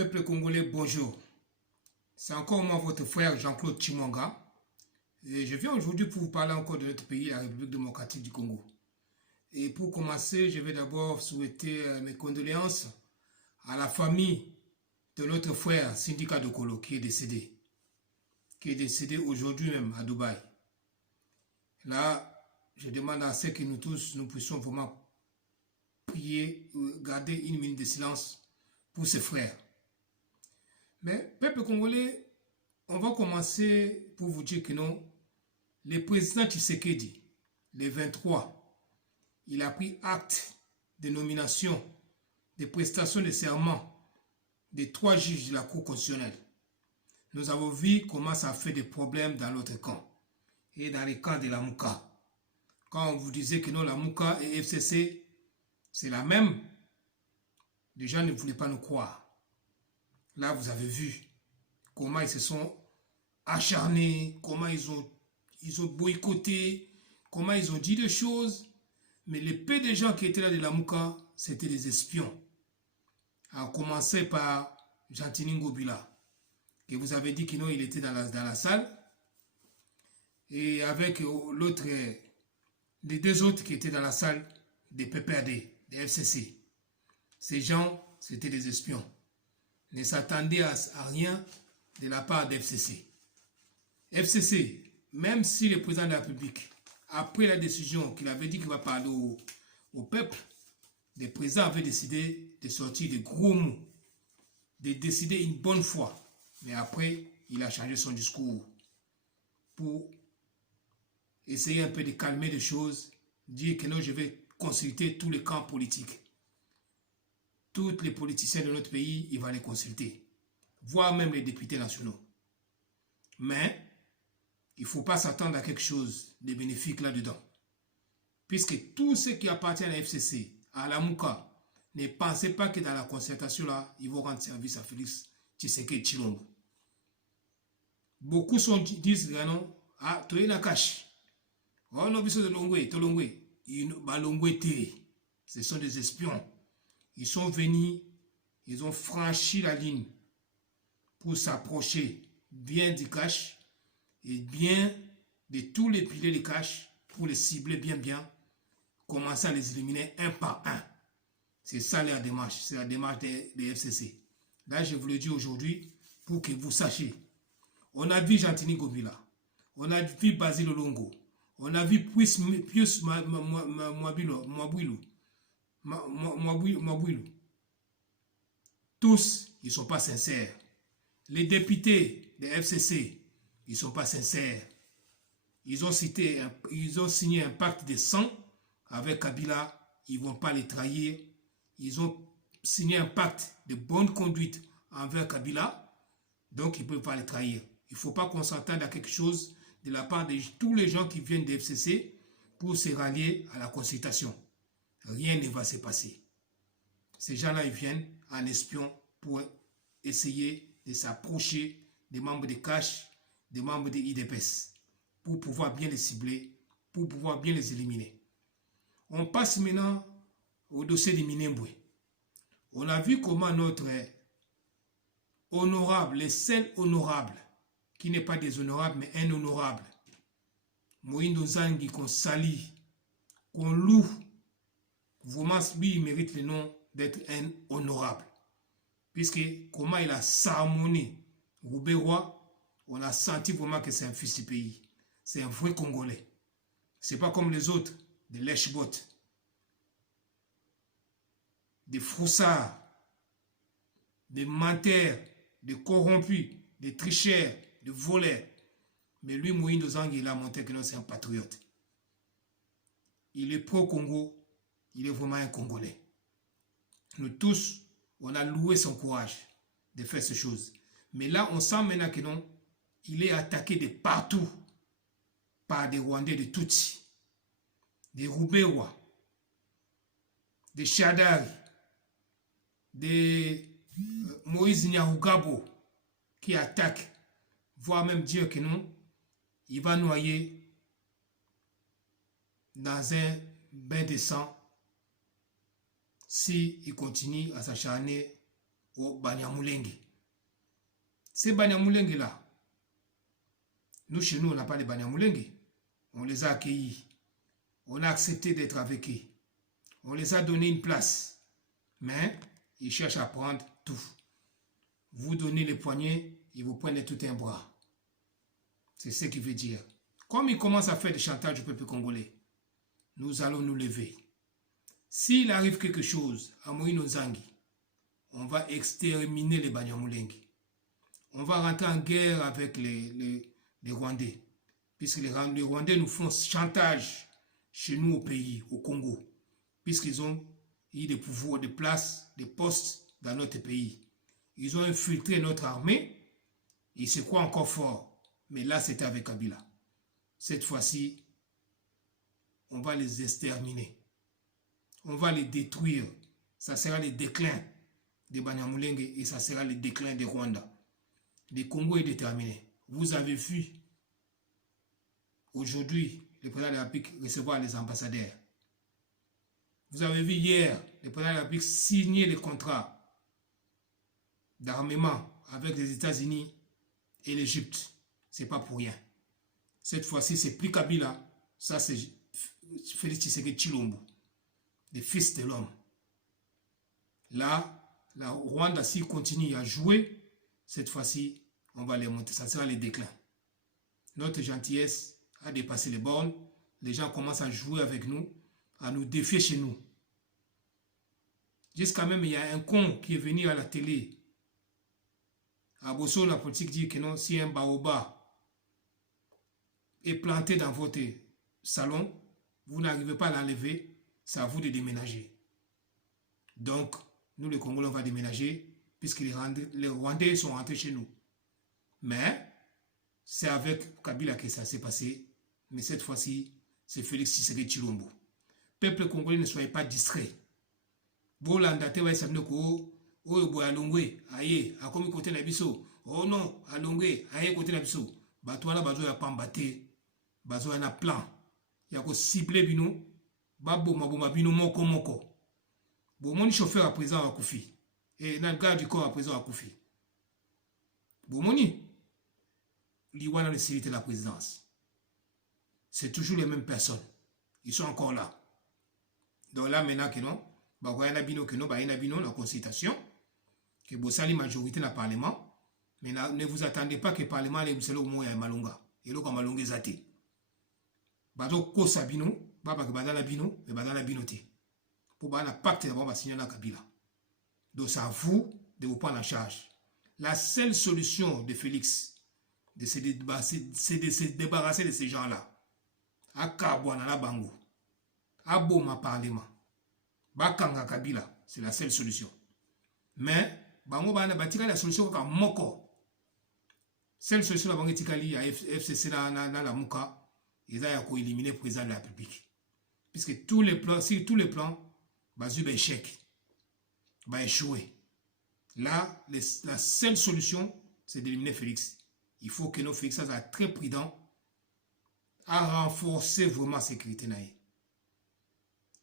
Peuple congolais, bonjour. C'est encore moi, votre frère Jean-Claude Chimwanga. Et je viens aujourd'hui pour vous parler encore de notre pays, la République démocratique du Congo. Et pour commencer, je vais d'abord souhaiter mes condoléances à la famille de notre frère Syndicat Dokolo qui est décédé. Qui est décédé aujourd'hui même à Dubaï. Là, je demande à ce que nous tous, nous puissions vraiment prier, garder une minute de silence pour ses frères. Mais, peuple congolais, on va commencer pour vous dire que non, le président Tshisekedi, le 23, il a pris acte de nomination, de prestation de serment de 3 juges de la Cour constitutionnelle. Nous avons vu comment ça fait des problèmes dans l'autre camp et dans les camps de la Mouka. Quand on vous disait que non, la Mouka et FCC, c'est la même, les gens ne voulaient pas nous croire. Là, vous avez vu comment ils se sont acharnés, comment ils ont boycotté, comment ils ont dit des choses. Mais le peu de gens qui étaient là de la Mouka, c'était des espions. En commençant par Jantini Ngobila, que vous avez dit qu'il était dans la salle. Et avec l'autre, les 2 autres qui étaient dans la salle des PPRD, des FCC. Ces gens, c'était des espions. Ne s'attendaient à rien de la part des FCC. FCC, même si le président de la République, après la décision qu'il avait dit qu'il va parler au peuple, le président avait décidé de sortir de gros mots, de décider une bonne fois. Mais après, il a changé son discours pour essayer un peu de calmer les choses, dire que non, je vais consulter tous les camps politiques. Tous les politiciens de notre pays, il va les consulter, voire même les députés nationaux. Mais, il ne faut pas s'attendre à quelque chose de bénéfique là-dedans. Puisque tous ceux qui appartiennent à la FCC, à la Mouka, ne pensez pas que dans la concertation là, ils vont rendre service à Félix Tshisekedi Tshilombo. Beaucoup disent, non, ah, tu es la cache. Oh non, biso de Longwe, Tolongwe. Ce sont des espions. Ils sont venus, ils ont franchi la ligne pour s'approcher bien du cash et bien de tous les piliers de cash pour les cibler bien, commencer à les éliminer un par un. C'est ça la démarche, c'est la démarche des FCC. Là, je vous le dis aujourd'hui pour que vous sachiez. On a vu Jantini Ngobila, on a vu Basile Olongo, on a vu Pius Mwabwilo. Tous, ils ne sont pas sincères. Les députés des FCC, ils ne sont pas sincères. Ils ont signé un pacte de sang avec Kabila. Ils ne vont pas les trahir. Ils ont signé un pacte de bonne conduite envers Kabila. Donc, ils ne peuvent pas les trahir. Il ne faut pas qu'on s'attende à quelque chose de la part de tous les gens qui viennent des FCC pour se rallier à la consultation. Rien ne va se passer. Ces gens-là, ils viennent en espion pour essayer de s'approcher des membres de CASH, des membres de IDPS, pour pouvoir bien les cibler, pour pouvoir bien les éliminer. On passe maintenant au dossier de Minembwe. On a vu comment notre honorable, le seul honorable, qui n'est pas déshonorable, mais un honorable, Moïndo Zangi, qu'on salit, qu'on loue, vraiment, lui, il mérite le nom d'être un honorable. Puisque comment il a sermonné Roubaix-Roi, on a senti vraiment que c'est un fils du pays. C'est un vrai Congolais. C'est pas comme les autres, des lèche-bottes, des froussards, des menteurs, des corrompus, des tricheurs, des voleurs. Mais lui, Moïse Zang, il a montré que c'est un patriote. Il est pro-Congo. Il est vraiment un Congolais. Nous tous, on a loué son courage de faire ces choses. Mais là, on sent maintenant que non, il est attaqué de partout par des Rwandais de Tutsi, des Roubaix-Roi, des Chadari, des Moïse Nyarugabo qui attaquent, voire même dire que non, il va noyer dans un bain de sang s'il continue à s'acharner au Banyamulenge. Ces Banyamulenge là, nous chez nous on n'a pas les Banyamulenge. On les a accueillis. On a accepté d'être avec eux. On les a donné une place. Mais ils cherchent à prendre tout. Vous donnez les poignets, ils vous prennent tout un bras. C'est ce qu'il veut dire. Comme ils commencent à faire des chantages au peuple congolais, nous allons nous lever. S'il arrive quelque chose à Moïno Zangi, on va exterminer les Banyamulenge. On va rentrer en guerre avec les Rwandais. Puisque les Rwandais nous font chantage chez nous au pays, au Congo. Puisqu'ils ont eu des pouvoirs, des places, des postes dans notre pays. Ils ont infiltré notre armée. Ils se croient encore forts. Mais là, c'était avec Kabila. Cette fois-ci, on va les exterminer. On va les détruire. Ça sera le déclin des Banyamulenge et ça sera le déclin des Rwanda. Le Congo est déterminé. Vous avez vu aujourd'hui le président de la République recevoir les ambassadeurs. Vous avez vu hier le président de la République signer les contrats d'armement avec les États-Unis et l'Égypte. Ce n'est pas pour rien. Cette fois-ci, c'est plus Kabila. Ça, c'est Félix Tshisekedi Tshilombo, le fils de l'homme. Là, la Rwanda, s'il continue à jouer, cette fois-ci, on va les monter. Ça sera le déclin. Notre gentillesse a dépassé les bornes. Les gens commencent à jouer avec nous, à nous défier chez nous. Jusqu'à même, il y a un con qui est venu à la télé. À Bosso, la politique dit que non, si un baobab est planté dans votre salon, vous n'arrivez pas à l'enlever, c'est à vous de déménager. Donc, nous les Congolais, on va déménager, puisque les Rwandais sont rentrés chez nous. Mais, c'est avec Kabila que ça s'est passé. Mais cette fois-ci, c'est Félix Tshisekedi Tshilombo. Peuple congolais, ne soyez pas distrait. Bolanda te wa sabino ko oyo boya longwe aye akomi côté na biso. Oh non, à longwe aye côté na biso. Bato wana bazo ya pamba te. Bazo na plan. Ya ko cibler bino, baboma bino moko moko. Bon, mon chauffeur à présent à Koufi. Et dans le garde du corps à présent à Koufi. Bon, moni, l'Iwana ne sécurité de la présidence. C'est toujours les mêmes personnes. Ils sont encore là. Donc là, maintenant que non, bah, il y a bino que non, bah, il y a bino la consultation, que vous avez la majorité dans le Parlement, mais ne vous attendez pas que le Parlement ait au moins un malonga. Et là, comme malonga zate. Bah, donc, ko sabino, bah, que bah, dans la bino, mais bah, dans la binoté. Pour bah, un pacte d'abord, bah, signer dans Kabila. Donc, c'est à vous de vous prendre en charge. La seule solution de Félix, c'est de se débarrasser de ces gens-là. Akabwana la bango. Aboma parlement. Bakanga Kabila, c'est la seule solution. Mais, bango bana batika la solution ka moko. Seule solution la bango tikali à FCC dans la muka, ils ont ko éliminer le président de la République. Puisque tous les plans, si tous les plans, bazu ba échec, ba échouer. Là, la seule solution, c'est d'éliminer Félix. Il faut que nos Félix soient très prudents à renforcer vraiment la sécurité.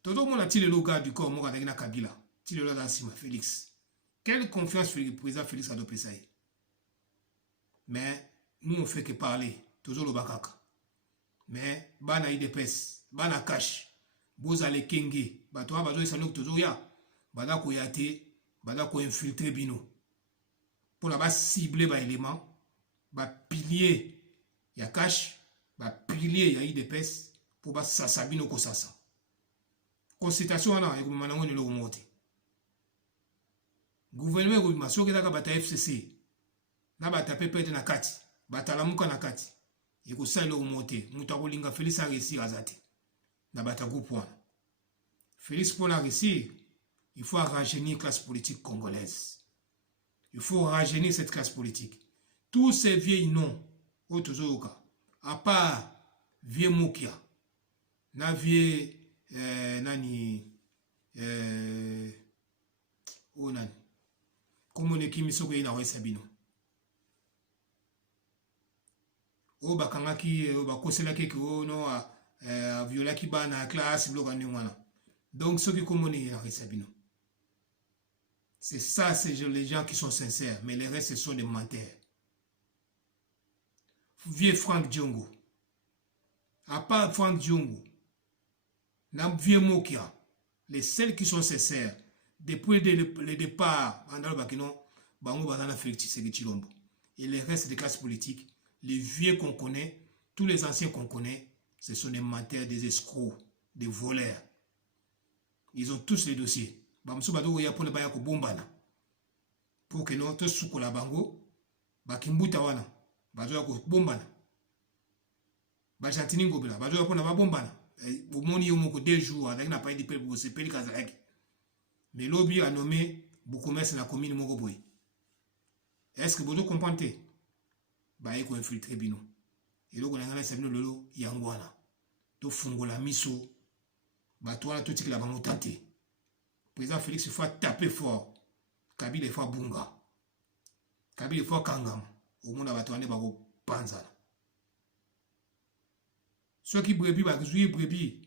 Tout le monde a-t-il le gars du corps, moi, avec Kabila, il le dans Félix. Quelle confiance le président Félix a adopté ça? Mais nous, on ne fait que parler. Toujours le bakaka. Mais, bana IDPS, bana cash, bozale kenge, batoa bazo isanok toujours ya, bana ko yate, bana ko infiltrer bino. Pour la base cibler ba élément, ba pilier ya cash, ba pilier ya IDPS, pour ba sasabino ko sasa. Consultation wana, yako manango ni lo umote. Gouvernement ko bimaso ke daka bata FCC, na bata pepe na kati, bata lamuka na kati. Et que ça, il a monté. Nous avons dit que Félix a réussi à zate. Dans le point. Félix, pour la réussir, il faut rajeunir la classe politique congolaise. Il faut rajeunir cette classe politique. Tous ces vieilles noms, à part vieux Mokia, na vieux nani, oh nani, comme on est qui miso na Sabino. O bakangaki o bakoselaki ko no a violaki bana classe bloka ni wana. Donc ce qui communi ya Sabino. C'est ça, c'est les gens qui sont sincères. Mais les restes, ce sont des menteurs. Vieux Franck Diongo. À part Franck Diongo, vieux Mokia, les seuls qui sont sincères, depuis le départ, et les restes des classes politiques, les vieux qu'on connaît, tous les anciens qu'on connaît, ce sont des menteurs, des escrocs, des voleurs. Ils ont tous les dossiers. Pour que notre soukola bango, bakimbuta wana, bazoya ko bombana. Bachantini ngobela, bazoya ko na babombana. Au monde il y a 2 jours, il n'a pas été payé pour se payer Kazalek. Mais l'objet a nommé Boukoumès na commune Mogoboy. Est-ce que vous comprenez? Bah, il faut infiltrer bino. Et donc on a un lolo yangwana. To fungola miso. Bah toi tout que la bango tenté. Président Félix il faut taper fort. Kabila il faut bunga. Kabila il faut kangam. Au monde va tourner bako panza. Ceux qui brebis ba zuye brebis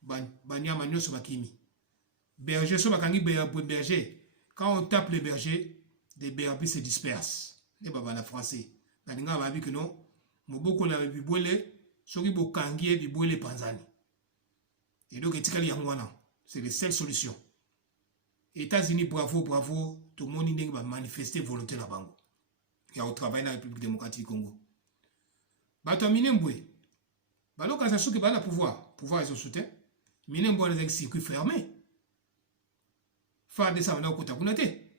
banyama nyoso bakimi. Berger so bakangi berger. Quand on tape les bergers, des brebis se dispersent. Les babana français. Nalinga ba bi que non. Moboko la bibole, soki bokangi e bibole panzani. Et donc etikali yangwana, c'est les seules solutions. États-Unis bravo bravo, tout le monde ndenge ba manifester volonté na bango. Il y a au travail dans la République démocratique du Congo. Bato minembwe. Balo quand ça soki ba la pouvoir ils ont soutien. Minembwe les circuit fermé. Faire de ça na kota kunate.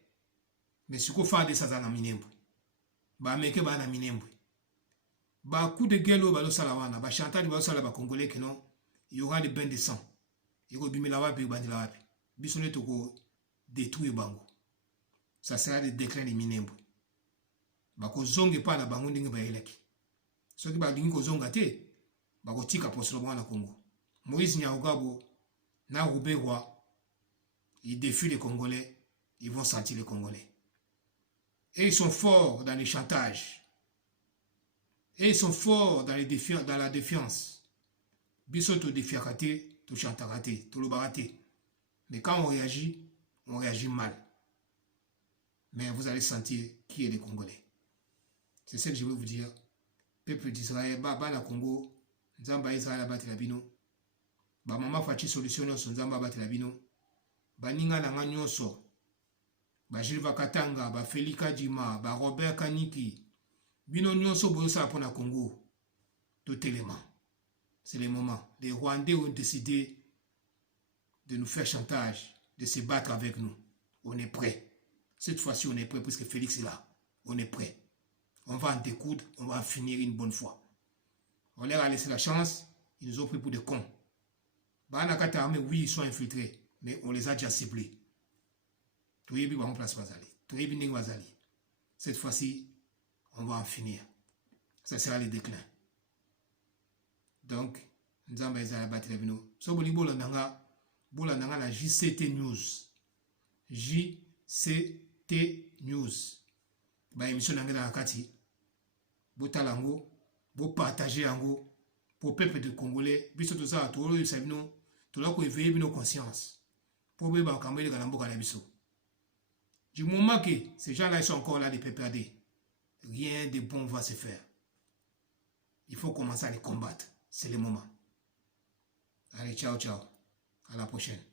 Mais siko faire de ça na minembwe. Ba meke ba na minembwe. Ba coup de gueule balo salawana, ba chantage balo sala ba congolais que non, il y aura des bains de sang. Il go bimela wapi bandi la wapi. Bisone to ko détruire bango. Ça sera le déclin de Minembwe. Ba ko zonge pa na bango ndinga ba eleki. So ki ba dingi ko zonga te, ba ko tika poslo na Congo. Moïse Nyarugabo na Roubewa, ils défient les Congolais, ils vont sentir les Congolais. Et ils sont forts dans les chantages. Et ils sont forts dans la défiance. Biso to défiakate, to chantarate, to lobarate. Mais quand on réagit mal. Mais vous allez sentir qui est les Congolais. C'est ce que je veux vous dire. Peuple d'Israël, Baba na Congo, Nzamba Israël abati labino. Ba mama fachi solution so Nzamba abati labino. Ba ninga na nyonso. Ba Gilles Katanga, ba Felika Djima, ba Robert Kaniki. Bino nyonso boyosa pour na Congo. Tout élément. C'est le moment. Les Rwandais ont décidé de nous faire chantage, de se battre avec nous. On est prêt. Cette fois-ci, on est prêt puisque Félix est là. On est prêt. On va en découdre, on va en finir une bonne fois. On leur a laissé la chance, ils nous ont pris pour des cons. Banakata armée, oui, ils sont infiltrés, mais on les a déjà ciblés. Cette fois-ci, on va en finir. Ça sera le déclin. Donc, nous allons battre les bino. So bolibola nanga la JCT News. JCT News. Ba émission nanga na kati. Botalango, bo partager ango pour peuple de Congolais. Biso to ça to lo sabino, to la ko éveiller bino conscience. Pour be ba kamele kana mboka na biso. Du moment que ces gens-là ils sont encore là de PPAD, rien de bon va se faire. Il faut commencer à les combattre. C'est le moment. Allez, ciao, ciao. À la prochaine.